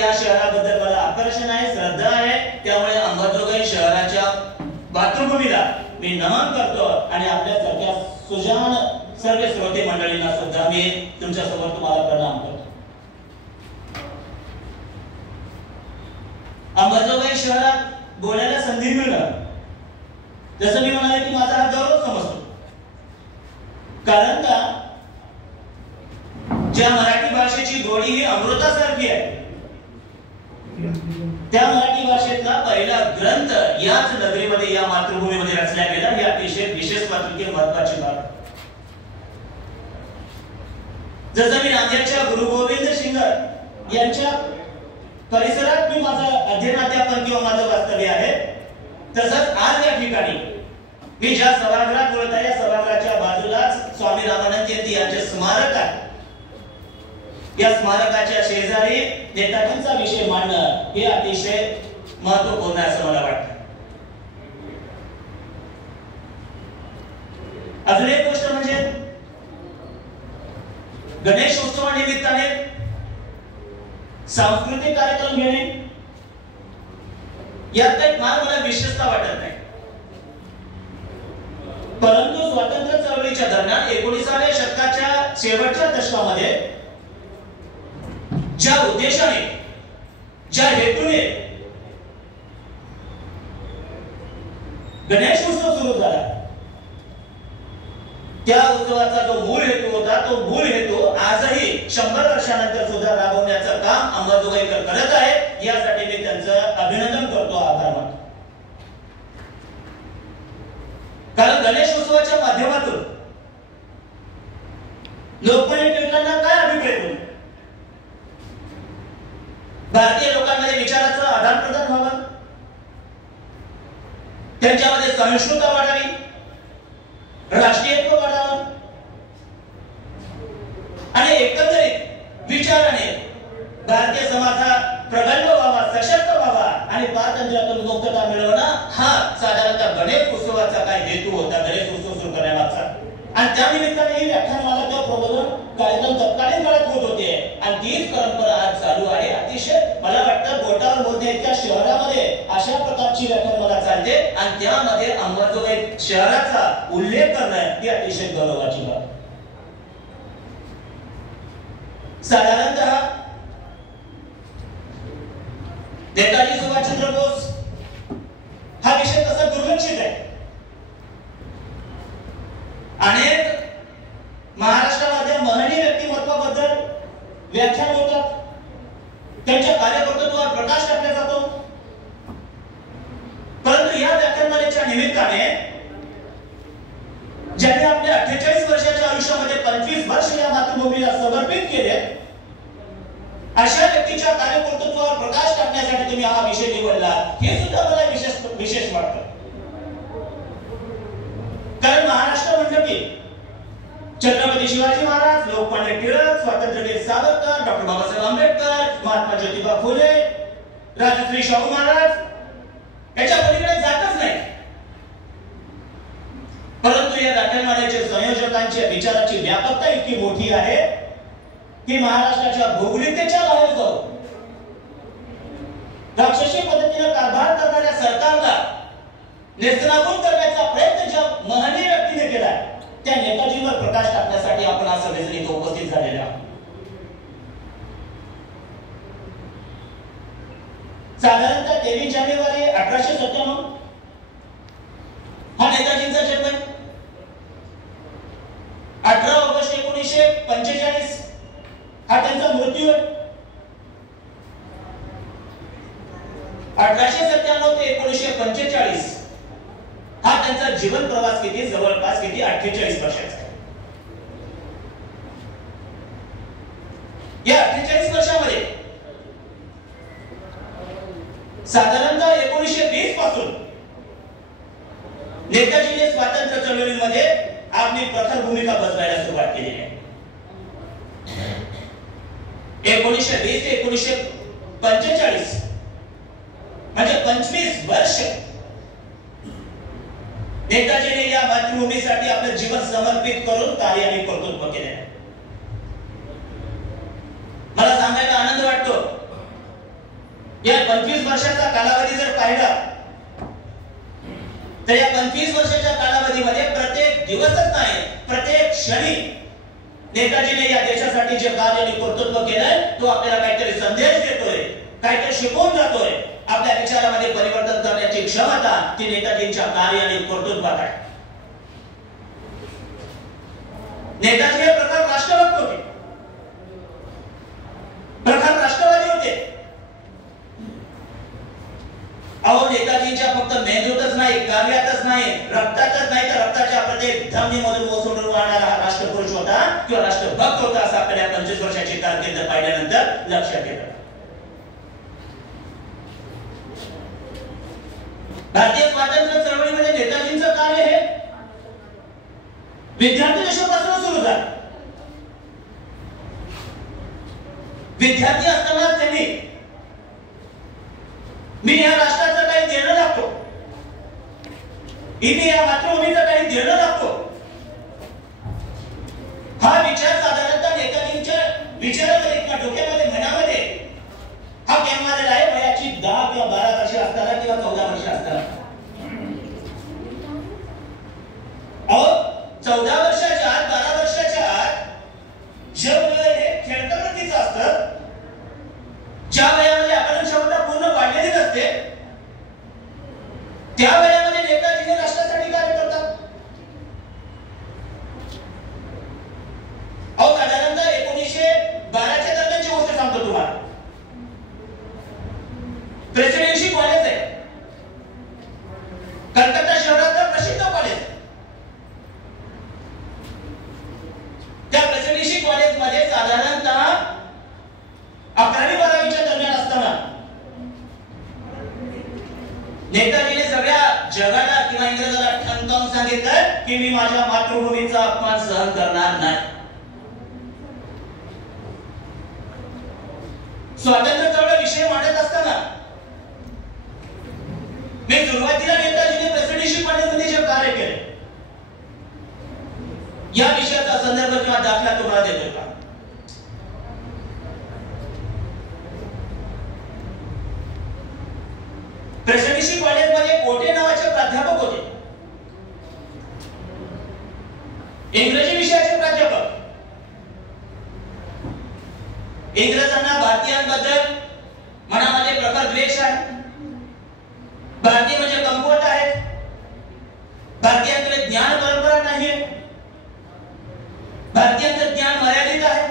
या शहराबद्दल मला आकर्षण आहे, श्रद्धा आहे, त्यामुळे अंबाजोगाई शहराच्या मातृभूमीला मी नमन करतो आणि आपल्यासारख्या सुजाण सर्व श्रोते मंडळींना सुद्धा मी तुमच्या समोर तुम्हाला प्रणाम करतो. अंबाजोगाई शहरात बोलायला संधी मिळणं, जसं मी म्हणाले की माझा हा गौरव समजतो. कारण का ज्या मराठी भाषेची गोडी ही अमृतासारखी आहे, त्या मराठी भाषेतला पहिला ग्रंथ याच नगरीमध्ये, या मातृभूमीमध्ये रचला गेला. ही अतिशय विशेष महत्त्वाची बाब. जसं मी नांदेडच्या गुरु गोविंद शिंगर यांच्या परिसरात मी माझं अध्ययनाध्यापन किंवा माझं वास्तव्य आहे, तसंच आज या ठिकाणी मी ज्या सभागृहात बोलत आहे, या सभागृहाच्या बाजूलाच स्वामी रामानंद तीर्थ यांचे स्मारक आहे. या स्मारकाच्या शेजारी नेताजींचा विषय मांडणं हे अतिशय महत्त्वपूर्ण आहे असं मला वाटतं. अजून एक गोष्ट म्हणजे गणेश उत्सवानिमित्ताने सांस्कृतिक कार्यक्रम घेणे यात काही मला विशेषता वाटत नाही. परंतु स्वातंत्र्य चळवळीच्या दरम्यान 19व्या शतकाच्या शेवटच्या दशकामध्ये ज्या उद्देशाने, ज्या हेतूने गणेश उत्सव सुरू झाला, त्या उत्सवाचा जो मूळ हेतू होता, तो मूळ हेतू आजही 100 वर्षानंतर सुद्धा राबवण्याचं काम अंबाजोगाईकर करत आहे. यासाठी मी त्यांचं अभिनंदन करतो, आभार मानतो. कारण गणेश उत्सवाच्या माध्यमातून लोकमान्य टिळकांना काय अभिप्रेत होईल, भारतीय लोकांमध्ये विचाराचं आदान प्रदान व्हावं, त्यांच्यामध्ये सहिष्णुता वाढावी, राष्ट्रीयत्व वाढावं आणि एकंदरीत विचाराने भारतीय समाज हा प्रगल्भ व्हावा, सशक्त व्हावा आणि पारतंत्र्यातून मुक्तता मिळवणं हा साधारणतः गणेश उत्सवाचा काय हेतू होता, गणेश उत्सव सुरू करण्यामागचा. आणि त्या निमित्ताने ही व्याख्यानमाला किंवा प्रबोधन कार्यक्रम तत्कालीन काळात होत होते आणि तीच परंपरा आज चालू आहे. अतिशय मला वाटतं बोटावर मोजण्याच्या शहरामध्ये अशा प्रकारची व्याख्यानमाला चालते आणि त्यामध्ये अंबाजोगाई शहराचा उल्लेख करणं ही अतिशय गौरवाची बाब. साधारणतः नेताजी सुभाषचंद्र बोस हा विषय तसा दुर्लक्षित आहे. अनेक महाराष्ट्रामध्ये महनीय व्यक्तिमत्वाबद्दल व्याख्यान होतात, त्यांच्या कार्यकर्तृत्वावर प्रकाश टाकला जातो. परंतु या व्याख्यानमालेच्या निमित्ताने ज्यांनी आपल्या 48 वर्षाच्या आयुष्यामध्ये 25 वर्ष या मातृभूमीला समर्पित केले, अशा व्यक्तीच्या कार्यकर्तृत्वावर प्रकाश टाकण्यासाठी तुम्ही हा विषय निवडला, हे सुद्धा मला विशेष वाटतं. कारण महाराष्ट्र म्हणलं की छत्रपती शिवाजी महाराज, लोकमान्य टिळक, स्वातंत्र्यवीर सावरकर, डॉक्टर बाबासाहेब आंबेडकर, महात्मा ज्योतिबा फुले, राजश्री शाहू महाराज याच्या पलीकडे जातच नाही. परंतु या व्याख्यानमालेच्या संयोजकांच्या विचाराची व्यापकता इतकी मोठी आहे की महाराष्ट्राच्या भौगोलिकतेच्या बाहेर जाऊन राक्षसी पद्धतीने कारभार करणाऱ्या सरकारला नेस्तनाबूत करण्याचा प्रयत्न ज्या महनीय व्यक्तीने केला, त्या नेताजींवर प्रकाश टाकण्यासाठी आपण आज सगळेजण इथे उपस्थित झालेले आहोत. साधारणतः 23 जानेवारी 1897 हा नेताजींचा जन्म आहे. 18 ऑगस्ट 1945 हा त्यांचा मृत्यू आहे. 1897 ते 1945 हा त्यांचा जीवन प्रवास किती, जवळपास किती 48 वर्षाचा. या 48 वर्षामध्ये साधारणतः 1920 पासून नेताजीने स्वातंत्र्य चळवळीमध्ये आपली प्रखर भूमिका बजवायला सुरुवात केली आहे. 1920 ते 1945 म्हणजे 25 वर्ष नेताजीने या मातृभूमीसाठी आपलं जीवन समर्पित करून कार्य आणि कर्तृत्व केले. मला सांगायला आनंद वाटतो या 25 वर्षाचा कालावधी जर पाहिला तर या 25 वर्षाच्या कालावधीमध्ये प्रत्येक दिवसच नाही, प्रत्येक क्षणी नेताजीने या देशासाठी जे कार्य आणि कर्तृत्व केलंय तो आपल्याला काहीतरी संदेश देतोय, काहीतरी शिकवून जातोय. आपल्या विचारामध्ये परिवर्तन करण्याची क्षमता ती नेताजींच्या कार्य आणि कर्तृत्वात आहे. नेताजी हे प्रखर राष्ट्रभक्त होते, प्रखर राष्ट्रवादी होते. अहो, नेताजींच्या फक्त मेंदूतच नाही, कार्यातच नाही, रक्तातच नाही, तर रक्ताच्या प्रत्येक धमनीमधून ओसंडून वाहणारा हा राष्ट्रपुरुष होता किंवा राष्ट्रभक्त होता, असं आपल्या 25 वर्षाची कारकीर्द पाहिल्यानंतर लक्षात येतं. भारतीय स्वातंत्र्य चळवळीमध्ये नेताजींचं कार्य हे विद्यार्थी दशेपासून सुरू झालं. विद्यार्थी असताना त्यांनी मी या राष्ट्राचं काही देणं लागतो, मी या मातृभूमीचं काही देणं लागतो, हा विचार साधारणतः नेताजींच्या विचारामध्ये किंवा डोक्यामध्ये मनामध्ये हा केव्हा आलेला आहे? वयाची 10 किंवा 12 वर्ष असताना किंवा 14 वर्ष असताना. अहो, 14 वर्षाच्या आत, 12 वर्षाच्या आत जे वय हे खेळकर वृत्तीचं असतं, ज्या वयामध्ये आपण क्षमता पूर्ण वाढलेली नसते, त्या वयामध्ये नेताजी राष्ट्रासाठी कार्य करतात. अहो, साधारणतः 1912च्या दरम्यानची गोष्ट सांगतो तुम्हाला. प्रेसिडेन्सी कॉलेज आहे, कलकत्ता शहरातलं प्रसिद्ध कॉलेज. त्या प्रेसिडेन्सी कॉलेजमध्ये साधारणतः 11वी-12वीच्या दरम्यान असताना नेताजीने सगळ्या जगाला किंवा इंग्रजाला ठणकावून सांगितलं की मी माझ्या मातृभूमीचा अपमान सहन करणार नाही. स्वातंत्र्य चळवळ विषय मांडत असताना मी सुरुवातीला नेताजीने प्रेसिडेन्सी कॉलेजमध्ये जे कार्य केले या विषयाचा संदर्भ किंवा दाखला तुम्हाला देतोय का? प्रेसिडेन्सी कॉलेजमध्ये कोटे नावाचे प्राध्यापक होते, इंग्रजी विषयाचे प्राध्यापक. इंग्रजांना भारतीयांबद्दल मनामध्ये प्रखर द्वेष आहे. भारतीय म्हणजे कमकुवत आहेत, भारतीयांकडे ज्ञान परंपरा नाहीये, भारतीयांचं ज्ञान मर्यादित आहे.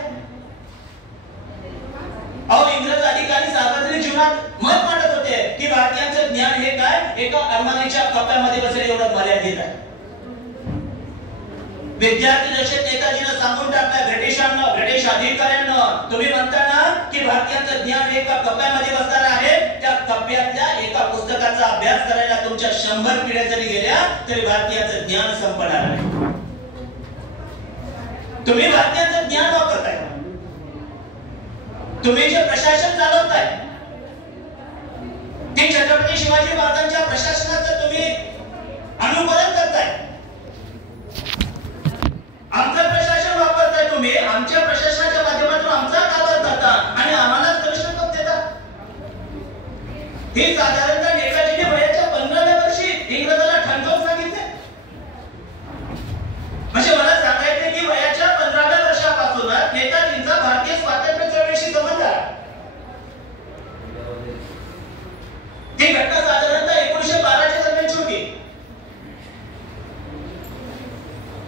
अहो, इंग्रज अधिकारी सार्वजनिक जीवनात मत मांडत होते की भारतीयांचं ज्ञान हे काय एका अरमानीच्या कप्प्यामध्ये बसेल एवढं मर्यादित आहे. विद्यार्थी दशेत नेताजीनं सांगून टाकलं ब्रिटिशांना, ब्रिटिश अधिकाऱ्यांना, तुम्ही म्हणता ना की भारतीयांचं ज्ञान एका कप्प्यामध्ये बसणार आहे, त्या कप्प्यातल्या एका पुस्तकाचा अभ्यास करायला तुमच्या 100 पिढ्या जरी गेल्या तरी भारतीयांचं ज्ञान संपणार नाही. तुम्ही भारतीयांचं ज्ञान वापरताय, तुम्ही जे प्रशासन चालवताय ते छत्रपती शिवाजी महाराजांच्या प्रशासनाचं तुम्ही अनुकरण करताय. आमचं प्रशासन वापरताय तुम्ही, आमच्या प्रशासनाच्या माध्यमातून आमचा कारभार करता आणि आम्हाला कमिशन पद देता. हे साधारणतः नेताजीने वयाच्या 15व्या वर्षी इंग्रजाला ठणकावून सांगितले. म्हणजे मला सांगायचे की वयाच्या 15व्या वर्षापासूनच नेताजींचा भारतीय स्वातंत्र्य चळवळीशी संबंध आहे. ती घटना साधारणतः 1912च्या दरम्यानची होती.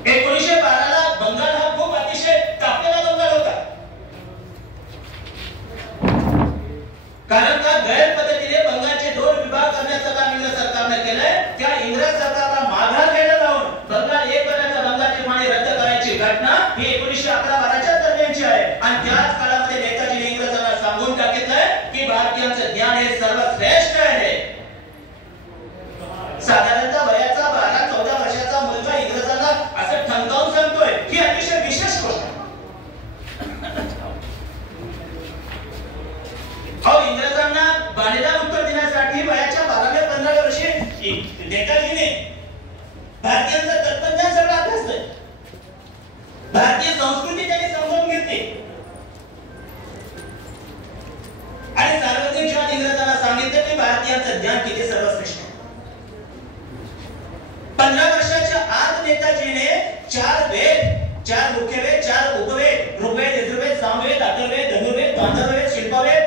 1912ला बंगाल हा खूप अतिशय तापलेला बंगाल होता. कारण का गैर पद्धतीने बंगालचे 2 विभाग करण्याचं काम इंग्रज सरकारने केलंय. त्या इंग्रज सरकारला माघार घ्यायला लावून बंगाल एक करण्याचा, बंगालची पाणी रद्द करायची घटना ही 1911-12च्या दरम्यानची आहे. आणि त्याच काळामध्ये नेताजीने इंग्रजांना सांगून टाकितलंय की भारतीयांचं ज्ञान हे सर्वश्रेष्ठ आहे. साधारणतः वयाचा 12-14 वर्षाचा मुलगा इंग्रजांना असं ठणकावून सांगतोय ही अतिशय विशेष गोष्ट आहे. अहो, इंग्रजांना बाणेदार उत्तर देण्यासाठी वयाच्या 12व्या-15व्या वर्षी नेताजीने भारतीयांचा तत्त्वज्ञान सगळं अभ्यासलंय. भारतीय संस्कृती त्यांनी समजून घेतली आणि सार्वजनिक जीवनात इंग्रजांना भारतीयांचं ज्ञान किती सर्वश्रेष्ठ आहे. 15 वर्षाच्या आत नेताजीने 4 वेद, 4 मुख्य वेद, 4 उपवेद, ऋग्वेद, यजुर्वेद, सामवेद, अथर्ववेद, धनुर्वेद, गांधर्ववेद, शिल्पवेद,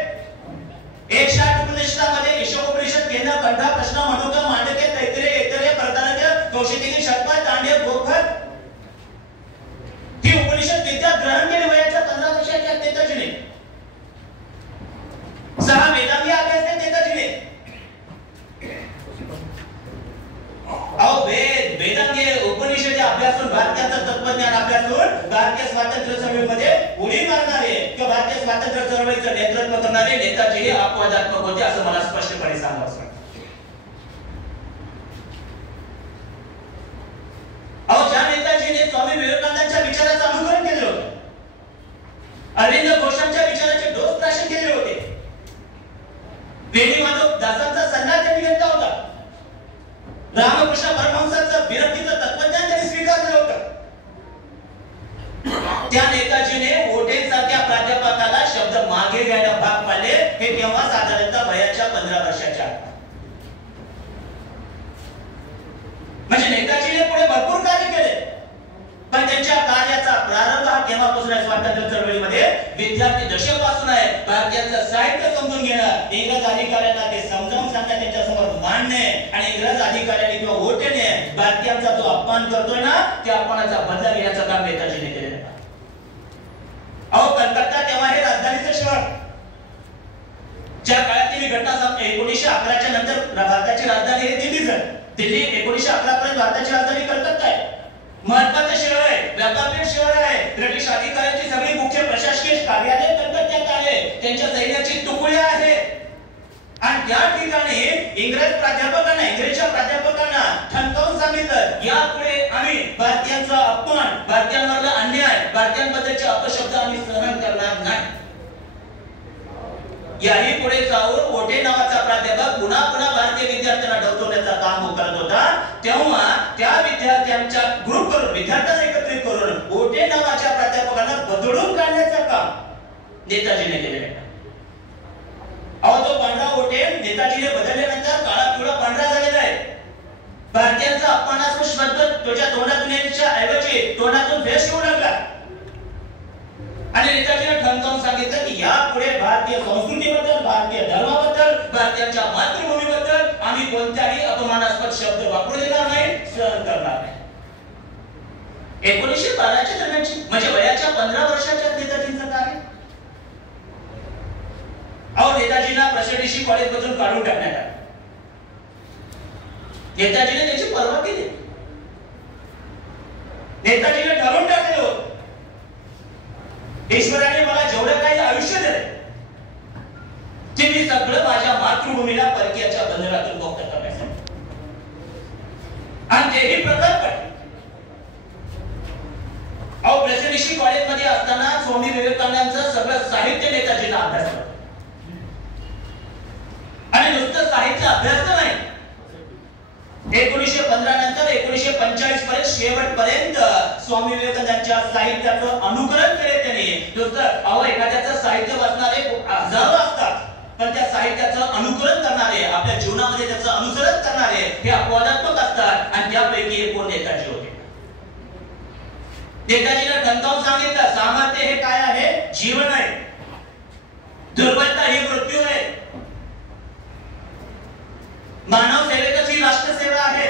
108 उपनिषदामध्ये ईशोपनिषद, केंद्र, कंठा, प्रश्न, मनुका, मांडके, तैत्तिरीय, ऐतरेय, बृहदारण्यक, कौशिकी, षट्पद, तांडव, गोपद ही उपनिषद विद्या ग्रहण केली वयाच्या 15 वर्षाच्या नेताजीने. 6 वेदांगी अभ्यास केले नेताजीने. वेद, वेदांगे, उपनिषदे अभ्यासून भारतीयांचं तत्वज्ञान अभ्यासून भारतीय स्वातंत्र्य चळवळीमध्ये उडी मारणारे किंवा भारतीय स्वातंत्र्य चळवळीचं नेतृत्व करणारे नेताजी हे अपवादात्मक होते असं मला स्पष्टपणे सांगावं वाटतं. ज्या नेताजीने स्वामी विवेकानंदांच्या विचाराचं अनुकरण केले होते, अरविंद घोषांच्या विचाराचे डोस प्राशन केले होते, वेणी माधव दासांचा सल्ला त्यांनी घेतला होता, रामकृष्ण परमहंसाचं विरक्तीचं तत्वज्ञान त्यांनी स्वीकारलं होतं, त्या नेताजीने वोटेंसारख्या प्राध्यापकाला शब्द मागे घ्यायला भाग पाडले. हे केव्हा? साधारणतः वयाच्या 15 वर्षाच्या. म्हणजे नेताजीने पुढे भरपूर कार्य केले, पण त्यांच्या कार्याचा प्रारंभ हा केव्हापासून आहे? स्वातंत्र्य चळवळीमध्ये विद्यार्थी दशेपासून आहे. भारतीयांचं साहित्य समजून घेणं, इंग्रज अधिकाऱ्यांना ते समजावून सांगणं, त्यांच्या समोर मांडणे आणि इंग्रज अधिकाऱ्यांनी किंवा वोटेने भारतीयांचा जो अपमान करतोय ना, त्या अपमानाचा बदला घेण्याचं काम नेताजीने केलेलं आहे. कलकत्ता तेव्हा हे राजधानीचं शहर. ज्या काळातील घटना 1911च्या नंतर भारताची राजधानी हे दिल्ली झाली. दिल्ली 1911 पर्यंत भारताची राजधानी कलकत्ता आहे. महत्त्वाचं शहर आहे, व्यापारपेठ शहर आहे. ब्रिटिश अधिकाऱ्यांची सगळी मुख्य प्रशासकीय कार्यालय कलकत्त्यात आहे, त्यांच्या सैन्याची तुकड्या आहेत. आणि त्या ठिकाणी इंग्रजच्या प्राध्यापकांना ठणकावून सांगितलं, यापुढे आम्ही भारतीयांचा अपमान, भारतीयांवरला अन्याय, भारतीयांबद्दलचे अपशब्द आम्ही सहन करणार नाही. याही पुढे जाऊन वोटे नावाचा प्राध्यापक पुन्हा भारतीय विद्यार्थ्यांना डवचवण्याचं काम करत होता. तेव्हा त्या विद्यार्थ्यांच्या ग्रुप करून, विद्यार्थ्यांना एकत्रित करून वोटे नावाच्या प्राध्यापकांना बदलून काढण्याचं काम नेताजीने केले. तो पांढरा वोटे नेताजीने बदलल्यानंतर काळा पिवळा पांढरा झालेला आहे. भारतीयांचा अपमानास्पद शब्द त्याच्या तोंडातून येण्याच्या ऐवजी तोंडातून फेस येऊ लागला. आणि नेताजीने ठणकावून सांगितलं की यापुढे भारतीय संस्कृतीबद्दल, भारतीय धर्माबद्दल, भारतीयांच्या मातृभूमीबद्दल आम्ही कोणत्याही अपमानास्पद शब्द वापरू देणार नाही, सहन करणार नाही. 1912च्या दरम्यानची म्हणजे वयाच्या 15 वर्षाच्या नेताजींचं कार्य. नेताजींना प्रेसिडेन्सी कॉलेज मधून काढून टाकण्यात आलं. नेताजीने त्याची पर्वा केली. नेताजीने ठरवून टाकले होते, ईश्वराने मला जेवढं काही आयुष्य दिले ते मी सगळं माझ्या मातृभूमीला परकीयाच्या बंधनातून मुक्त करण्यासाठी. आणि तेही प्रकल्प. प्रेसिडेन्सी कॉलेज मध्ये असताना स्वामी विवेकानंदांचं सगळं साहित्य नेताजींना अभ्यासलं. आणि नुसतं साहित्य अभ्यास नाही, 1915 नंतर 1945 पर्यंत शेवटपर्यंत स्वामी विवेकानंदांच्या साहित्याचं अनुकरण केले त्यांनी. नुसतं एखाद्याचं साहित्य वाचणारे हजारो असतात, पण त्या साहित्याचं अनुकरण करणारे, आपल्या जीवनामध्ये त्याचं अनुसरण करणारे हे अपवादात्मक असतात. आणि त्यापैकी एक कोण? नेताजी होते. नेताजीने ठणकावून सांगितलं, सामर्थ्य हे काय आहे? जीवन आहे. दुर्बलता ही मृत्यू आहे. मानव सेवेतच ही राष्ट्रसेवा आहे.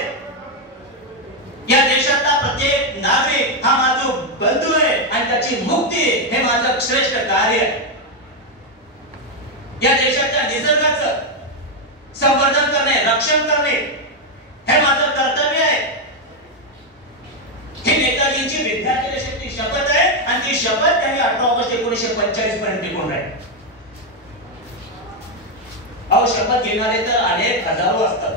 या देशातला प्रत्येक नागरिक हा माझा बंधू आहे आणि त्याची मुक्ती हे माझं श्रेष्ठ कार्य आहे. या देशाच्या निसर्गाचं संवर्धन करणे, रक्षण करणे हे माझं कर्तव्य आहे. ही नेताजींची विद्यार्थी देशाची शपथ आहे आणि ती शपथ त्यांनी 18 ऑगस्ट 1945 पर्यंत टिकून राहिली. शपथ घेणारे तर अनेक हजारो असतात,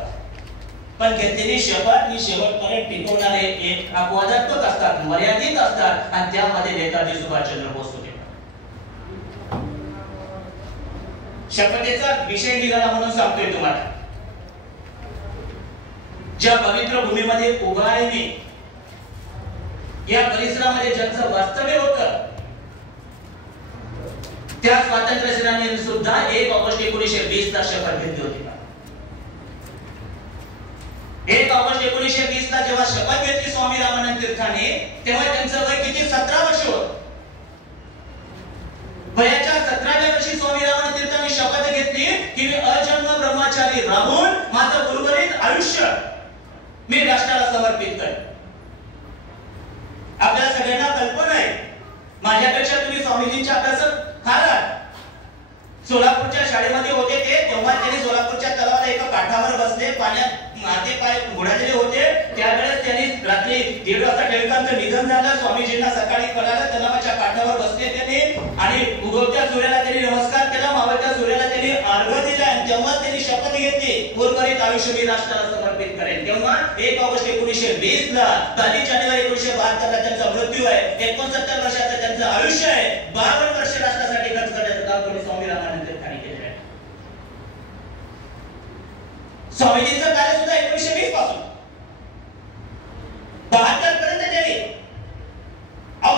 पण घेतलेली शपथ ही शेवटपर्यंत टिकवणारे एक अपवादात्मक असतात, मर्यादित असतात. आणि त्यामध्ये नेताजी सुभाषचंद्र बोस होते. शपथेचा विषय निघाला म्हणून सांगतोय तुम्हाला. ज्या पवित्र भूमीमध्ये उभा आहे मी, या परिसरामध्ये ज्यांचं वास्तव्य होतं, त्या स्वातंत्र्य सेनानीने सुद्धा 1 ऑगस्ट 1920 ला शपथ घेतली होती. 1920 ला जेव्हा शपथ घेतली स्वामी रामानंद तीर्थांनी, तेव्हा त्यांचं वय किती? 17 वर्ष होतं. वयाच्या 17व्या वर्षी स्वामी रामानंद तीर्थांनी शपथ घेतली की मी अजन्म ब्रह्मचारी राहून माझं उर्वरित आयुष्य मी राष्ट्राला समर्पित करेन. आपल्या सगळ्यांना कल्पना आहे, माझ्यापेक्षा तुम्ही स्वामीजींच्या अभ्यासात फार आहात. सोलापूरच्या शाळेमध्ये होते ते, तेव्हा त्यांनी सोलापूरच्या तलावाला एका काठावर बसले, पाण्यात माते पाय बुडालेले होते. त्यावेळेस त्यांनी रात्री 1:30 वाजता टिळकांचं निधन झालं. स्वामीजींना सकाळी कळालं. तलावाच्या काठावर बसले त्यांनी आणि उगवत्या सूर्याला त्यांनी नमस्कार केला, मावळत्या सूर्याला त्यांनी अर्घ्य दिला आणि तेव्हा त्यांनी शपथ घेतली उर्वरित आयुष्य मी राष्ट्राला समर्पित करेन. तेव्हा 1 ऑगस्ट 1920 ला, 22 जानेवारी 1972 ला त्यांचा मृत्यू आहे. 69 वर्षाचं त्यांचं आयुष्य आहे. 52 वर्ष राष्ट्रासाठी खर्च करण्याचं काम कोणी? स्वामी रामानंद तीर्थांनी केलं आहे. स्वामीजींचं कार्य सुद्धा 1920 पासून 72 पर्यंत त्यांनी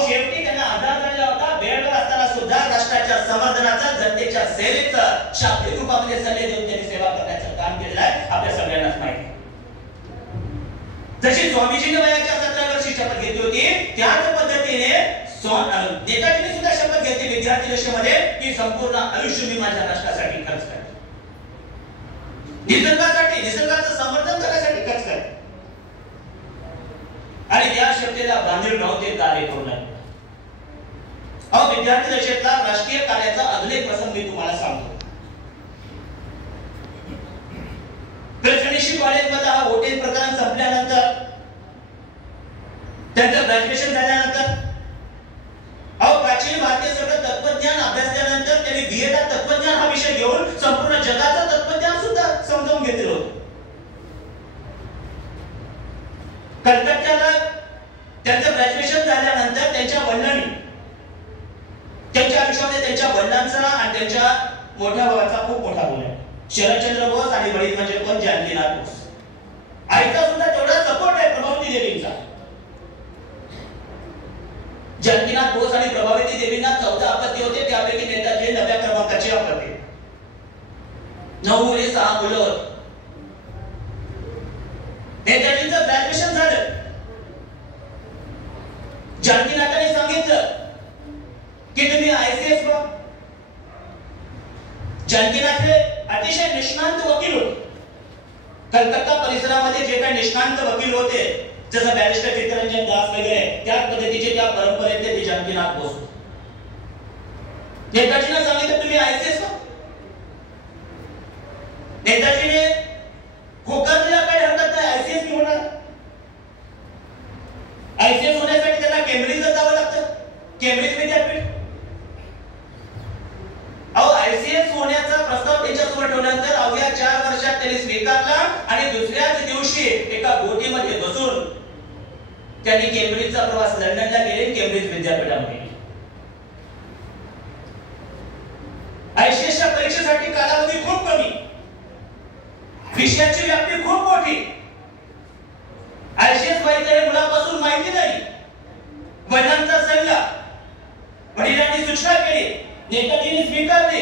शेवटी त्यांना आधार झाला होता. बेडवर असताना सुद्धा राष्ट्राच्या संवर्धनाचा, जनतेच्या सेवेचा शाब्दिक रूपामध्ये सल्ले देऊन त्यांनी सेवा करण्याचं काम केलेलं आहे. आपल्या सगळ्यांनाच माहिती आहे. जशी स्वामीजींनी वयाच्या 17 वर्षी शपथ घेतली होती, त्याच पद्धतीने नेताजींनी सुद्धा शपथ घेतली विद्यार्थी दशेमध्ये की संपूर्ण आयुष्य मी माझ्या राष्ट्रासाठी खर्च करेन, निसर्गासाठी, निसर्गाचं संवर्धन करण्यासाठी खर्च करेन. आणि त्या शब्दाला बांधील राहून ते कार्य करू लागले. विद्यार्थी दशेतला राष्ट्रीय कार्याचा अजून एक प्रसंग मी तुम्हाला सांगतो. प्रेसिडेन्सी कॉलेजमध्ये हा वोटिंग प्रकरण संपल्यानंतर, त्यांचं ग्रॅज्युएशन झाल्यानंतर, प्राचीन भारतीय सगळं तत्वज्ञान अभ्यासल्यानंतर त्यांनी बीएडला तत्वज्ञान हा विषय घेऊन संपूर्ण जगाचं तत्वज्ञान सुद्धा समजावून घेतलेलं होतं. कलकत्त्याला त्यांचं ग्रॅज्युएशन झाल्यानंतर त्यांच्या वडिलांनी, त्यांच्या आयुष्यामध्ये त्यांच्या वडिलांचा आणि त्यांच्या मोठ्या भावाचा खूप मोठा रोल आहे. शरदचंद्र बोस आणि वडील म्हणजे कोण? जानकीनाथ बोस. आईचा सुद्धा तेवढा सपोर्ट आहे प्रभावती देवींचा. जानकीनाथ बोस आणि प्रभावती देवींना 14 अपत्य होते, त्यापैकी नेताजी 9व्या क्रमांकाचे अपत्य. 9 मुले 6 मुलं होती. नेताजींचं ग्रॅज्युएशन झालं. जानकीनाथांनी सांगितलं की तुम्ही आयसीएस व्हा. जानकीनाथ हे अतिशय निष्णांत वकील होते. कलकत्ता परिसरामध्ये जे काही निष्णांत वकील होते, जसं बॅरिस्टर चित्तरंजन दास वगैरे, त्या पद्धतीचे त्या परंपरेतले ते जानकीनाथ बोस. नेताजींना सांगितलं तुम्ही आयसीएस व्हा. नेताजीने होकारला काही हरकत नाही, आयसीएस मी होणार. आयसीएस होण्यासाठी त्यांना केम्ब्रिजला जावं लागतं, केम्ब्रिज विद्यापीठ. आयसीएस होण्याचा प्रस्ताव त्यांच्यासमोर ठेवल्यानंतर अवघ्या 4 वर्षात त्यांनी स्वीकारला आणि दुसऱ्याच दिवशी एका बोटीमध्ये बसून त्यांनी केम्ब्रिजचा प्रवास लंडनला गेले, केम्ब्रिज विद्यापीठामध्ये. आयसीएसच्या परीक्षेसाठी कालावधी खूप कमी, विषयाची व्याप्ती खूप मोठी. आयसीएस व्हायचं हे मुलापासून माहिती नाही. वडिलांचा सल्ला, वडिलांनी सूचना केली, नेताजींनी स्वीकारली.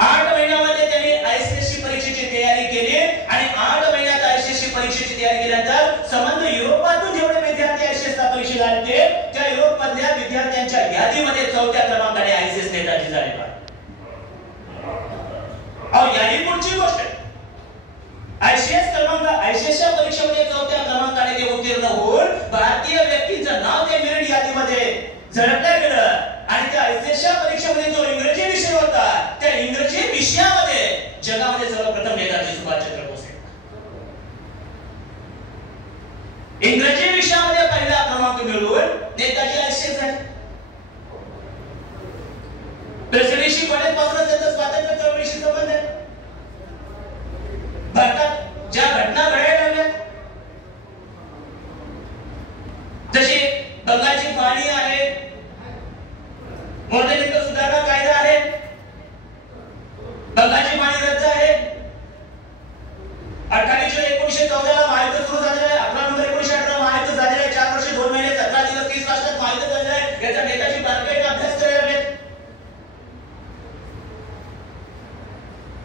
8 महिन्यामध्ये त्यांनी आयसीएसची परीक्षेची तयारी केली आणि 8 महिन्यात आयसीएसची परीक्षेची तयारी केल्यानंतर संबंध युरोपातून जेवढे विद्यार्थी आयसीएसला परीक्षेला आले, त्या युरोप मधल्या विद्यार्थ्यांच्या यादीमध्ये 4थ्या क्रमांकाने आयसीएस नेताजी झाले. याही पुढची गोष्ट. आयसीएसच्या परीक्षेमध्ये 4थ्या क्रमांकाने ते उत्तीर्ण होऊन भारतीय व्यक्तीचं नाव त्या मेरिट यादीमध्ये झळकलं गेलं. आणि त्या आयसीएसच्या परीक्षेमध्ये जो इंग्रजी विषय होता, त्या इंग्रजी विषयामध्ये जगामध्ये सर्वप्रथम नेताजी सुभाषचंद्र बोस. इंग्रजी विषयामध्ये पहिला क्रमांक मिळवून नेताजी आयसीएस झाले. प्रेसिडेन्सी कॉलेज पासून त्यांचा स्वातंत्र्य चळवळीशी संबंध आहे. भारतात ज्या घटना घडायला लागल्या, जशी बंगालची फाळणी आहे, मोर्दलीकर सुधारणा कायदा आहे, बंगालची फाळणी रद्द आहे, 28 जून 1914 ला महायुद्ध सुरू झालेलं आहे, 11 नोव्हेंबर 1918 महायुद्ध झालेलं आहे, 4 वर्ष 2 महिने 17 दिवस 30 राष्ट्रात महायुद्ध झालेलं आहे. याचा नेताजी बारकाईने अभ्यास करायला लागले.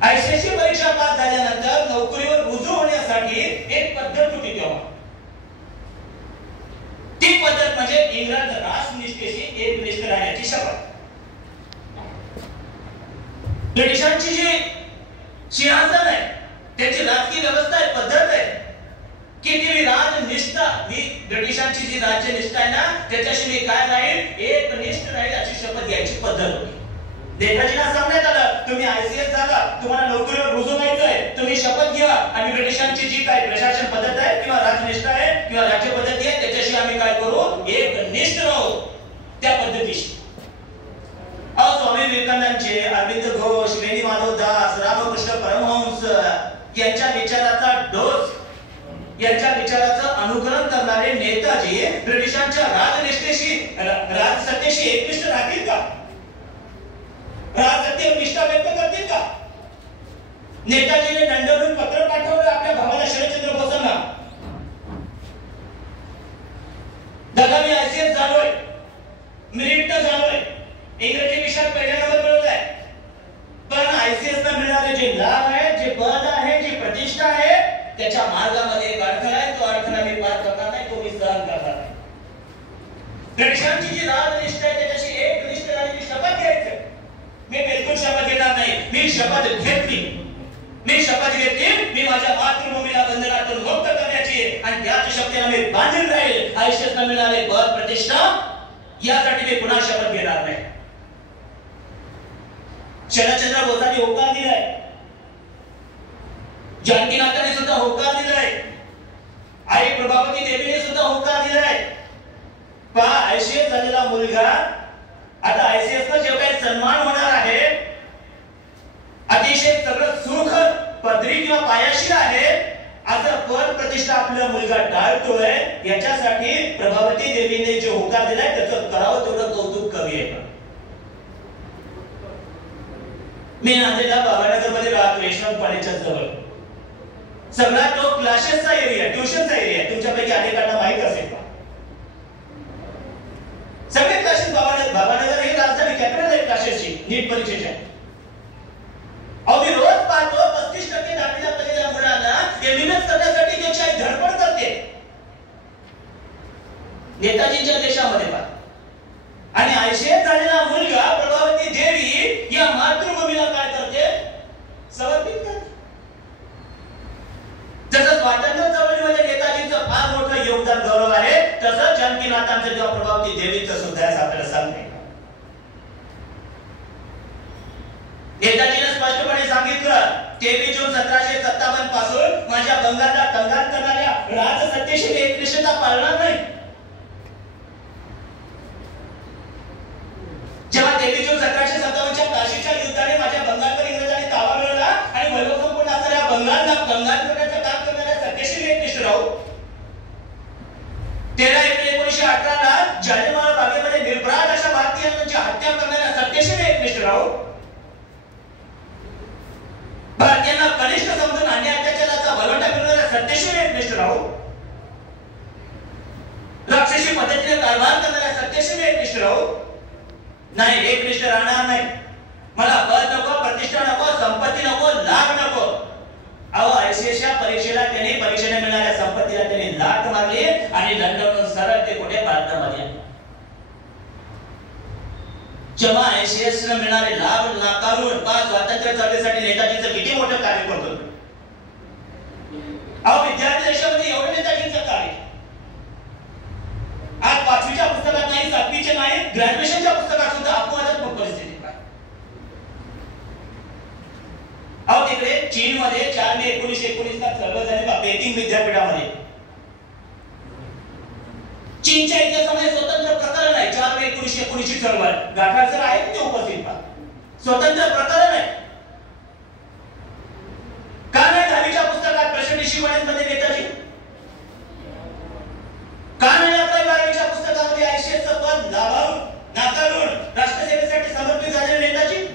आयसीएसची परीक्षा पास झाल्यानंतर नोकरीवर रुजू होण्यासाठी करण्यासाठी एक पद्धत होती तेव्हा. ती पद्धत म्हणजे इंग्रज राजनिष्ठेशी एकनिष्ठ राहण्याची शपथ. ब्रिटिशांची जी सिंहासन आहे, त्याची राजकीय व्यवस्था आहे, पद्धत आहे की ती राजनिष्ठा, मी ब्रिटिशांची जी राज्यनिष्ठा आहे ना त्याच्याशी मी काय राहील, एकनिष्ठ राहील अशी शपथ घ्यायची पद्धत होती. नेताजींना सांगण्यात आलं, तुम्ही आयसीएस झाला, तुम्हाला नोकरीवर रुजू व्हायचंय, तुम्ही शपथ घ्या आणि ब्रिटिशांची जी काय प्रशासन पद्धत आहे किंवा राजनिष्ठा आहे किंवा राज्य पद्धती आहे त्याच्याशी आम्ही काय करू, एकनिष्ठ राहू त्या पद्धतीशी. स्वामी विवेकानंदांचे, अरविंद घोष, वेणी माधव दास, रामकृष्ण परमहंस यांच्या विचाराचा डोस, यांच्या विचाराचं अनुकरण करणारे नेताजी ब्रिटिशांच्या राजनिष्ठेशी, राजसत्तेशी एकनिष्ठ राहतील का? राजसत्तेवर निष्ठा व्यक्त करतील का? नेताजीने लंडनहून पत्र पाठवलं आपल्या भावाला शरदचंद्र बोसांना, दादा मी आयसीएस झालोय, मेरिटनं झालोय, इंग्रजी विषयात पहिला नंबर मिळवलाय, पण आयसीएस ला मिळणारे जे लाभ आहे, जे पद आहे, जी प्रतिष्ठा आहे, त्याच्या मार्गामध्ये एक अडथळा आहे, तो अडथळा मी पार करणार नाही, तो मी सहन करणार नाही. ब्रिटिशांची जी राजनिष्ठा आहे त्याच्याशी एकनिष्ठ राहण्याची शपथ घ्यायची. मी बिलकुल शपथ घेणार नाही, मी शपथ घेतली, मी शपथ घेतली, मी माझ्या मातृभूमीला बंधनातून मुक्त करण्याची आणि त्याच शपथेला मी बांधील राहील. आयुष्यात मिळणारे पद प्रतिष्ठा यासाठी मी पुन्हा शपथ घेणार नाही. शरदचंद्र बोसांनी होकार दिलाय, जानकीनाथांनी सुद्धा होकार दिलाय, आई प्रभावती देवीने सुद्धा होकार दिलाय. पहा आयसीएस झालेला मुलगा आता आयसीएस चा जे काही सन्मान होणार आहे, अतिशय सगळं सुख पदरी किंवा पायाशी आहे, असं पद प्रतिष्ठा आपला मुलगा टाळतोय. याच्यासाठी प्रभावती देवीने जे होकार दिलाय त्याचं करावं तेवढं कौतुक कमी आहे. मी नांदेडला बाबानगर मध्ये राहतो, यशवंत कॉलेजच्या जवळ. सगळा तो क्लासेसचा एरिया, ट्युशनचा एरिया, तुमच्यापैकी अनेकांना माहित असेल का? सगळे क्लासेस बाबानगर ही राजधानी कॅपिटल आहे क्लासेसची, नीट परीक्षेच्या. मी रोज पाहतो 35% दाखला पडलेल्या मुलांना एमबीबीएस करण्यासाठी त्याची आई धडपड करते नेताजींच्या देशामध्ये. पहा आणि आयसीएस झालेला मुलगा प्रभावती देवी या मातृभूमीला काय करते, समर्पित करते. जसं स्वातंत्र्य चळवळीमध्ये नेताजींचं फार मोठं योगदान गौरव आहे, तसं जानकीनाथांचं किंवा प्रभावती देवीचं सुद्धा आपल्याला सांगते. नेताजीने स्पष्टपणे सांगितलं, 23 जून 1757 पासून माझ्या बंगालला कंगाल करणाऱ्या राजसत्तेशी एकनिष्ठता पाळणार नाही. जेव्हा 23 जून 1757 काशीच्या युद्धाने माझ्या बंगालवर इंग्रजांनी ताबा मिळवला आणि वैभवसंपन्न असणाऱ्या बंगालला कंगाल करण्याचं काम करणाऱ्या सत्तेशी एकनिष्ठ राहू. 13 एप्रिल 1918 ला जालियनवाला बागेमध्ये निर्भराध अशा भारतीयांची हत्या करणाऱ्या सत्तेशी एकनिष्ठ राहू. भारतीयांना कनिष्ठ समजून अन्याय अत्याचाराचा वळवटा करणाऱ्या सत्तेशी एकनिष्ठ राहू. राक्षसी पद्धतीने कारभार करणाऱ्या सत्तेशी एकनिष्ठ राहू. नाही, एकनिष्ठ राहणार नाही. मला पद नको, प्रतिष्ठा नको, संपत्ती नको, लाभ नको. आयसीएसच्या परीक्षेला त्यांनी, परीक्षेने मिळणाऱ्या संपत्तीला त्यांनी लाट मारली आणि लंडनहून सरळ ते कुठे भारतामध्ये आले. जेव्हा आयसीएस मिळणारे लाभ नाकारून स्वातंत्र्य चळवळीसाठी नेताजींचं किती मोठं कार्य करतो. विद्यार्थी देशामध्ये एवढं नेताजींचं कार्य. आज 5वीच्या पुस्तकात नाही, 7वीच्या नाही, ग्रॅज्युएशनच्या पुस्तकात सुद्धा अपवादात्मक परिस्थिती आहे. तिकडे चीन मध्ये 4 मे 1919 ला चळवळ झाली पेकिंग विद्यापीठामध्ये. चीनच्या इतिहासामध्ये स्वतंत्र प्रकरण आहे. 4 मे 1919 ची चळवळ गाठार सर आहेत ते उपस्थित पहा. स्वतंत्र प्रकरण आहे. का नाही 10वीच्या पुस्तकात प्रश्न शिकवण्यामध्ये नेताजी? का नाही 11वीच्या पुस्तकामध्ये आयसीएसचं पद लाभावून नाकारून राष्ट्रसेवेसाठी समर्पित झालेले नेताजी?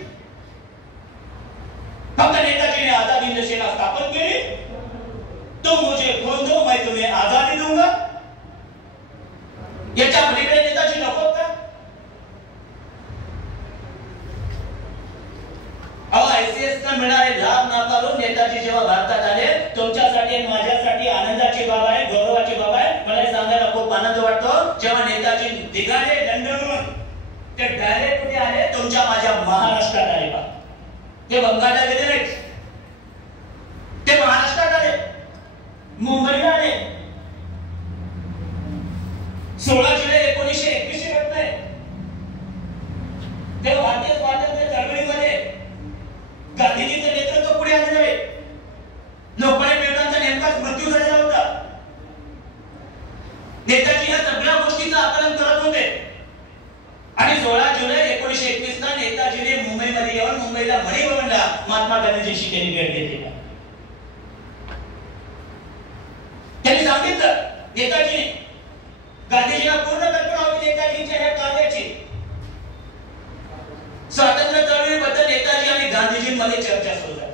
फक्त नेताजीने आझादी हिंद सेना स्थापन केली. तुम मुझे खून दो, मैं तुम्हें आजादी दूंगा. याच्या पलीकडे नेताजी नको का? आयसीएस मिळणारे लाभ नाकारून नेताजी जेव्हा भारतात आले, तुमच्यासाठी आणि माझ्या आले, तुमच्या माझ्या महाराष्ट्रात आले बा. ते बंगालला गेले नाहीत, ते महाराष्ट्रात आले, मुंबईला आले. 16 जुलै 1921 ची घटना आहे. तेव्हा भारतीय स्वातंत्र्य चळवळीमध्ये गांधीजींचं नेतृत्व पुढे आलेलं आहे. लोकमान्य टिळकांचा नेमकाच मृत्यू झालेला होता. नेताजी ह्या सगळ्या गोष्टीचं आकलन करत होते आणि 16 जुलै 1921 ला नेताजीने मुंबईमध्ये येऊन मुंबईला मणी भवनला महात्मा गांधीजींशी त्यांनी भेट घेतली. त्यांनी सांगितलं, नेताजीने गांधीजींना पूर्ण कल्पना होती नेताजींच्या ह्या कार्याची. स्वातंत्र्य चळवळीबद्दल नेताजी आणि गांधीजींमध्ये चर्चा सुरू झाली.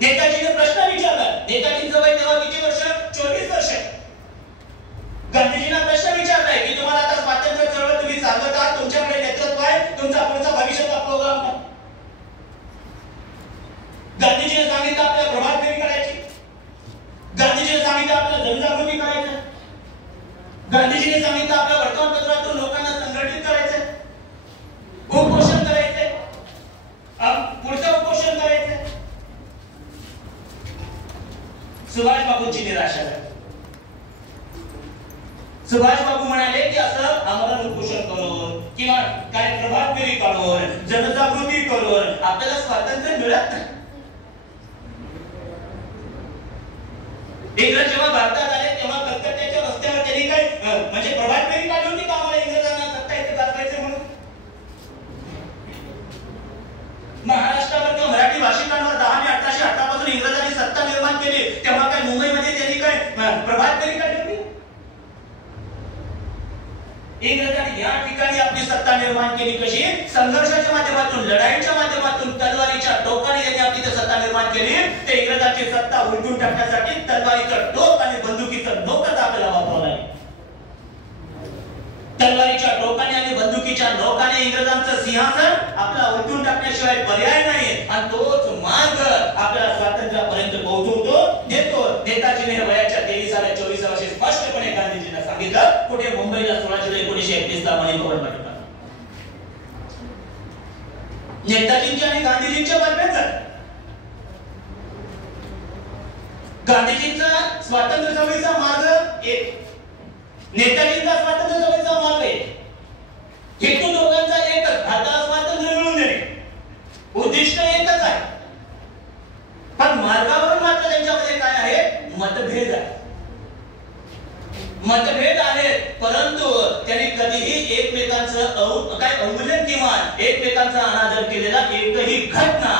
नेताजीने प्रश्न विचारला. नेताजींचं वय तेव्हा किती वर्ष? 24 वर्ष. गांधीजींना प्रश्न विचारलाय की तुम्हाला आता स्वातंत्र्य चळवळ तुम्ही चालवत आहात, तुमच्याकडे नेतृत्व आहे, तुमचा पुढचा भविष्याचा प्रोग्राम काय? गांधीजीने सांगितलं आपल्याला प्रभात फेरी करायची. गांधीजीने सांगितलं आपल्याला जनजागृती करायचं. गांधीजीने सांगितलं आपल्या वर्तमानपत्रातून लोकांना संघटित करायचं, उपोषण करायचंय, पुढचं उपोषण करायचंय. सुभाष बाबूंची निराशा झाली. सुभाष बाबू म्हणाले की असं आम्हाला उपोषण करून किंवा काय प्रभात फेरी काढून जनजागृती करून आपल्याला स्वातंत्र्य मिळत नाही. इंग्रज जेव्हा भारतात आले तेव्हा कलकत्त्याच्या रस्त्यावर त्यांनी काय म्हणजे प्रभात फेरी काढली होती का आम्हाला इंग्रजांना सत्ता इथे गाजवायचं म्हणून? महाराष्ट्रावर किंवा मराठी भाषिकांवर 10 मे 1818 पासून इंग्रजांनी सत्ता निर्माण केली, तेव्हा काय मुंबईमध्ये त्यांनी काय प्रभात फेरी काढली होती? इंग्रजांनी या ठिकाणी आपली सत्ता निर्माण केली कशी? संघर्षाच्या माध्यमातून, लढाईच्या माध्यमातून, तलवारीच्या टोकाने त्यांनी आपली सत्ता निर्माण केली. ते इंग्रजांची सत्ता उलटून टाकण्यासाठी तलवारीचं टोक आणि बंदुकीचं नोकच आपल्याला वापरलं आहे. तलवारीच्या टोकाने आणि बंदुकीच्या नोकाने इंग्रजांचं सिंहासन आपला उलटून टाकण्याशिवाय पर्याय नाही आणि तोच मार्ग आपल्याला स्वातंत्र्यापर्यंत पोहोचवतो देतो. नेताजीने वयाच्या 23व्या 24व्या वर्षी स्पष्टपणे गांधीजींना सांगितलं, कुठे मुंबईला 16 जुलै 1921 ला मणी भवन मध्ये. नेताजींच्या आणि गांधीजींच्या मतभेद झाले. गांधीजींचा स्वातंत्र्य चळवळीचा मार्ग एक, नेताजींचा स्वातंत्र्य चळवळीचा मार्ग एक. हेतू दोघांचा एकच, भारताला स्वातंत्र्य मिळवून देणे. उद्दिष्ट एकच आहे, पण मार्गावरून मात्र त्यांच्यामध्ये काय आहे? मतभेद आहे. मतभेद आहेत, परंतु त्यांनी कधीही एकमेकांचं काय अवमूल्यन किंवा एकमेकांचा अनादर केलेला एकही घटना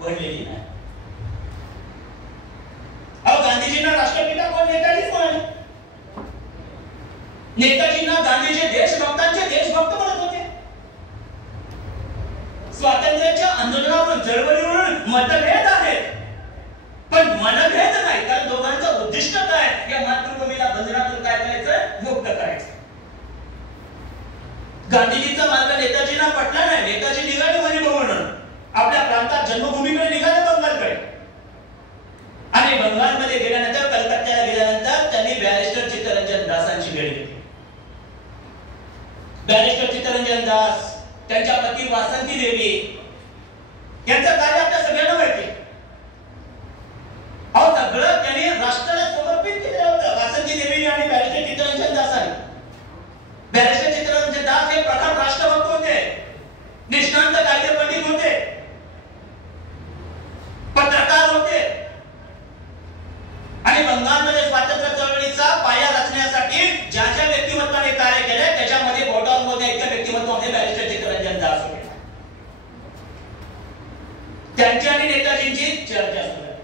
घडलेली नाही. अहो, गांधीजींना राष्ट्रपिता कोण? नेताजीच म्हणाले. नेताजींना गांधीजी देशभक्तांचे देशभक्त म्हणत होते. स्वातंत्र्याच्या आंदोलनावरून, चळवळीवरून मतभेद आहेत, पण मनभेद नाही. कारण दोघांचं उद्दिष्ट काय? या मातृभूमीला बंधनातून काय करायचं? मुक्त करायचं. गांधीजींचा मार्ग नेताजींना पटला नाही. नेताजी निघाले मणी भवन, आपल्या प्रांतात जन्मभूमीकडे निघाले, बंगालकडे. आणि बंगालमध्ये गेल्यानंतर, कलकत्त्याला गेल्यानंतर त्यांनी बॅरिस्टर चित्तरंजन दासांची भेट घेतली. बॅरिस्टर चित्तरंजन दास, त्यांच्या पत्नी वासंती देवी यांचं कार्य आपल्या सगळ्यांना माहिती. अहो, सगळं त्यांनी राष्ट्राला समर्पित केलं होतं. वासंती देवीने आणि बॅरिस्टर चित्तरंजन दासांनी. बॅरिस्टर चित्तरंजन दास हे प्रथम राष्ट्रभक्त होते, निष्णांत कायदे पंडित होते, पत्रकार होते आणि बंगालमध्ये स्वातंत्र्य चळवळीचा पाया रचण्यासाठी ज्या ज्या व्यक्तिमत्वाने कार्य केले त्याच्यामध्ये बोटावर मोजण्या इतक्या व्यक्तिमत्वामध्ये बॅरिस्टर चित्तरंजन दास होते. त्यांची आणि नेताजींची चर्चा सुरू आहे.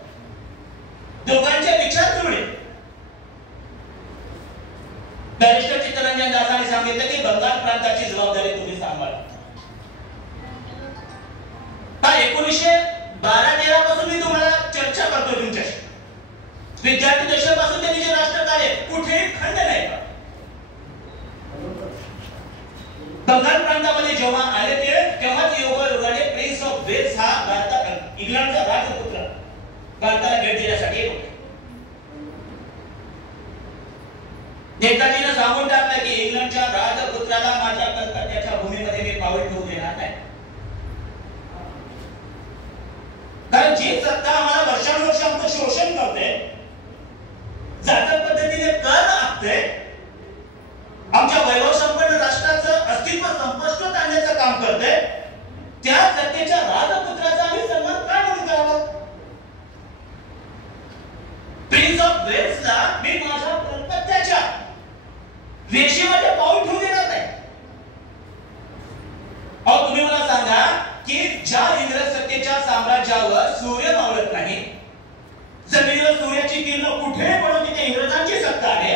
दोघांचे विचार जुळले. बॅरिस्टर चित्तरंजन दासांनी सांगितलं की बंगाल प्रांताची जबाबदारी तुम्ही सांभाळा. 1912-13 पासून मी तुम्हाला चर्चा करतो तुमच्याशी. विद्यार्थी दशेपासून त्यांनी जे राष्ट्रकार्य कुठेही खंड नाही. बंगाल प्रांतामध्ये जेव्हा आले तेव्हा योगायोगाने प्रिन्स ऑफ वेल्स हा भारतात इंग्लंडचा राजपुत्र भारताला भेट देण्यासाठी होता. नेताजीने सांगून टाकलं की इंग्लंडच्या क्षणाला माझ्या कलकत्त्याच्या भूमीमध्ये मी पाऊल ठेवू देणार नाही. कारण जी सत्ता आम्हाला वर्षानुवर्ष आमचं शोषण करते, जाचक पद्धतीने कर आखते, आमच्या वैभव संपन्न राष्ट्राचं अस्तित्व संपुष्टात आणण्याचं काम करते, त्या सत्तेच्या राजपुत्राचा आम्ही सन्मान काय म्हणून करावा? प्रिन्स ऑफ वेल्सला मी माझ्या कलकत्त्याच्या वेशीमध्ये पाऊल ठेवू देणार नाही. अहो, तुम्ही मला सांगा की ज्या इंग्रज सत्तेच्या साम्राज्यावर सूर्य मावळत नाही, जमिनीवर सूर्याची किरण कुठे पडत तिथे इंग्रजांची सत्ता आहे,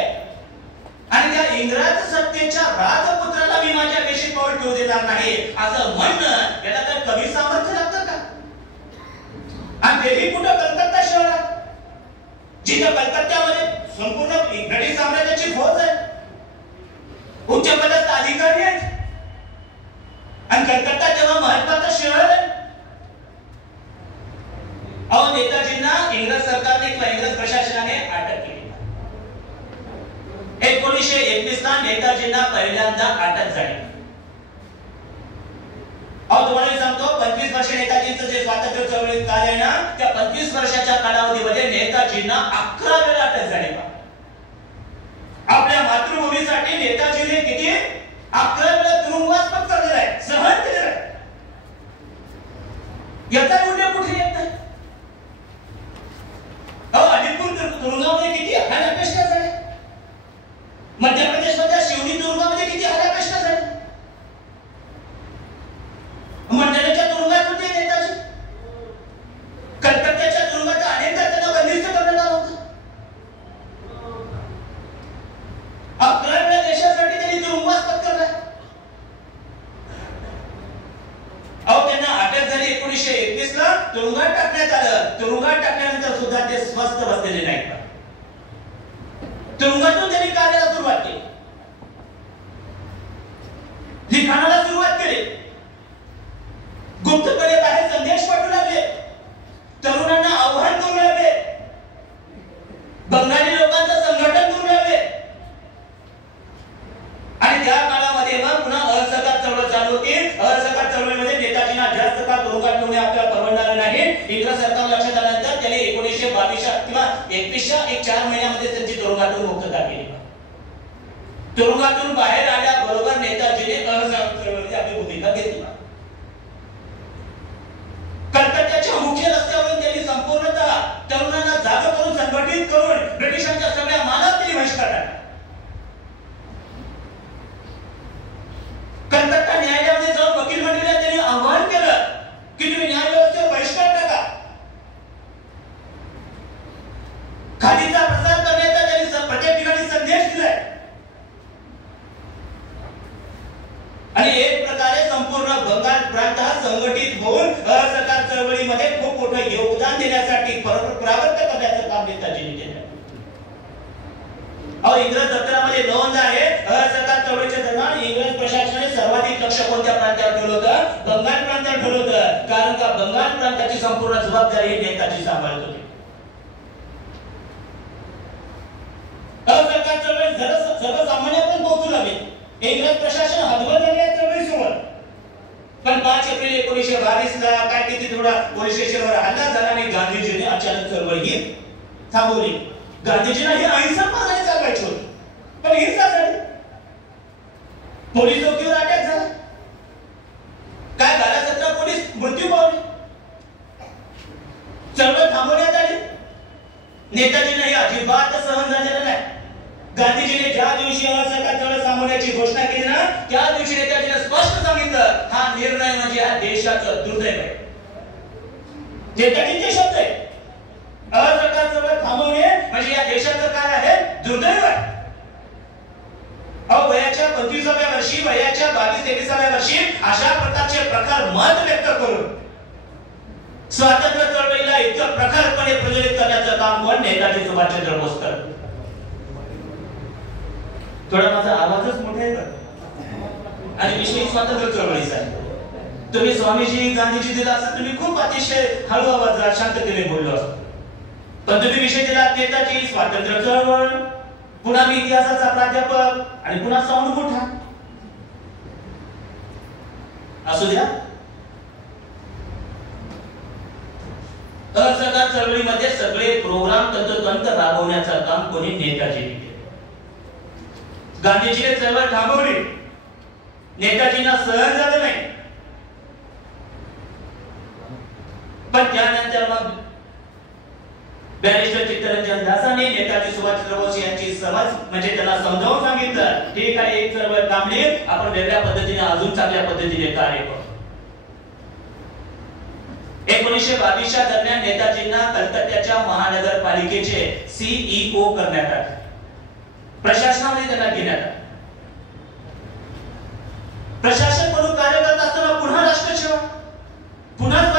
आणि त्या इंग्रज सत्तेच्या राजपुत्राला मी माझ्या वेशीत पाऊल ठेवू देणार नाही असं म्हणणं याला तर कमी सामर्थ्य लागतं का? आणि तेही कुठं कलकत्ता शहरात, जिथं कलकत्त्यामध्ये संपूर्ण ब्रिटिश साम्राज्याची फौज आहे, उच्च पदस्थ अधिकारी आहेत, आणि कलकत्ता तेव्हा महत्वाचं शहर आहे. अहो, नेताजींना इंग्रज सरकारने किंवा इंग्रज प्रशासनाने अटक केली. 1921 ला नेताजींना पहिल्यांदा अटक झाली. अहो, तुम्हाला सांगतो 25 वर्ष नेताजींचं जे स्वातंत्र्य चळवळीत काळ आहे ना, त्या 25 वर्षाच्या कालावधीमध्ये नेताजींना 11 वेळा अटक झाली. आपल्या मातृभूमीसाठी नेताजीने किती 11 वेळा तुरुंगवास पत्करलेला आहे, सहन केलेला आहे. याचा उल्लेख कुठे येत नाही. अहो, अलीपूर तुरुंगामध्ये किती हत्यापेष्टा झाल्या, मध्य प्रदेशमधल्या शिवनी तुरुंगामध्ये किती हत्यापेष्टा झाल्या, मंडलेच्या तुरुंगात होते नेताजी, कलकत्त्याच्या तुरुंगात अनेकदा त्यांना बंदिस्त करण्यात आलं होतं. 11 वेळा देशासाठी त्यांनी तुरुंगवास पत्करला. अहो, त्यांना अटक झाली 1921 ला, तुरुंगात टाकण्यात आलं. तुरुंगात टाकल्यानंतर सुद्धा ते स्वस्थ बसलेले नाहीत. तुरुंगातून त्यांनी कार्याला सुरुवात केली, लिखाणाला सुरुवात केली, गुप्तपणे बाहेर संदेश पाठवू लागले, तरुणांना आव्हान करू लागले, बंगाली लोकांचं संघटन करू लागले. आणि त्या काळामध्ये मग पुन्हा असहकार चळवळ चालू होती. असहकार चळवळीमध्ये नेताजींना जास्त काळ तुरुंगात ठेवणे आपल्याला परवडणार नाही. इंग्रज सरकार लक्षात आल्यानंतर त्यांनी 1922 किंवा 21च्या 4 महिन्यामध्ये त्यांची तुरुंगातून मुक्तता केली. तुरुंगातून बाहेर आल्याबरोबर नेताजीने असहकार चळवळीमध्ये आपली भूमिका घेतली. कलकत्त्याच्या मुख्य रस्त्यावरून त्यांनी संपूर्णतः तरुणांना जागा करून संघटित करून ब्रिटिशांच्या सगळ्या मालात त्यांनी बहिष्कार टाकला. कलकत्ता न्यायालयामध्ये जाऊन वकील मंडळीला त्यांनी आव्हान केलं की तुम्ही न्यायव्यवस्थेवर बहिष्कार टाका. खादीचा प्रसार करण्याचा त्यांनी प्रत्येक ठिकाणी संदेश दिलाय. आणि एक प्रकारे संपूर्ण बंगाल प्रांत हा संघटित होऊन असहकार चळवळीमध्ये खूप मोठं योगदान देण्यासाठी परावर्त करण्याचं काम नेताजींनी केलं. अहो, इंग्रज दप्तरामध्ये नोंद आहे असहकार चळवळीच्या दरम्यान इंग्रज प्रशासनाने सर्वाधिक लक्ष कोणत्या प्रांतावर ठेवलं होतं? बंगाल प्रांतावर ठेवलं होतं. कारण का बंगाल प्रांताची संपूर्ण जबाबदारी नेताजी सांभाळत होते. असहकार चळवळी सर्वसामान्यांपर्यंत पोहोचू लागली. इंग्रज प्रशासन हतबल झाले या चळवळीसोबत. पण 5 एप्रिल 1922 ला काय किती थोडा पोलीस स्टेशनवर हल्ला झाला आणि गांधीजींनी अचानक चळवळ ही थांबवली. गांधीजींना ही अहिंसक मार्गाने चालवायची होती, पण हिंसा झाली. पोलीस चौकीवर अटॅक झाला. काय 12-17 पोलीस मृत्यू पावले. चळवळ थांबवण्यात आली. नेताजींना हे अजिबात सहन झालेलं नाही. गांधीजीने ज्या दिवशी असहकार चळवळ थांबवण्याची घोषणा केली ना, त्या दिवशी नेताजीने स्पष्ट सांगितलं हा निर्णय म्हणजे या देशाचं दुर्दैव आहे. नेताजींचे शब्द आहे, असहकार चळवळ थांबवणे म्हणजे या देशाचं काय आहे? दुर्दैव आहे. अहो, वयाच्या 25व्या वर्षी, वयाच्या 22-23व्या वर्षी अशा प्रकारचे प्रकार मत व्यक्त करून स्वातंत्र्य चळवळीला इतकं प्रखरपणे प्रज्वलित करण्याचं काम कोण? नेताजी सुभाषचंद्र बोस करतात. थोडा माझा आवाजच मोठा आहे आणि विषय स्वातंत्र्य चळवळीचा आहे. तुम्ही स्वामीजी गांधीजी दिला असं तुम्ही खूप अतिशय हळू आवाजात शांततेने बोललो असतो. पण तुम्ही विषय दिला नेताजी, स्वातंत्र्य चळवळ, पुन्हा मी इतिहासाचा प्राध्यापक आणि पुन्हा साऊंड मोठा. असू द्या. असहकार चळवळीमध्ये सगळे प्रोग्राम तंतोतंत राबवण्याचं काम कोणी नेताजींनी केलं. गांधीजीने चळवळ थांबवली, नेताजींना सहन झालं नाही. पण त्यानंतर मग बॅरिस्टर चित्तरंजन दासांनी नेताजी सुभाषचंद्र बोस यांची समज म्हणजे त्यांना समजावून सांगितलं, ठीक आहे एक चळवळ थांबली, आपण वेगळ्या पद्धतीने अजून चांगल्या पद्धतीने कार्य करू. 1922च्या दरम्यान नेताजींना कलकत्त्याच्या महानगरपालिकेचे सीईओ करण्यात आले, प्रशासनामध्ये त्यांना घेण्यात आले. प्रशासन म्हणून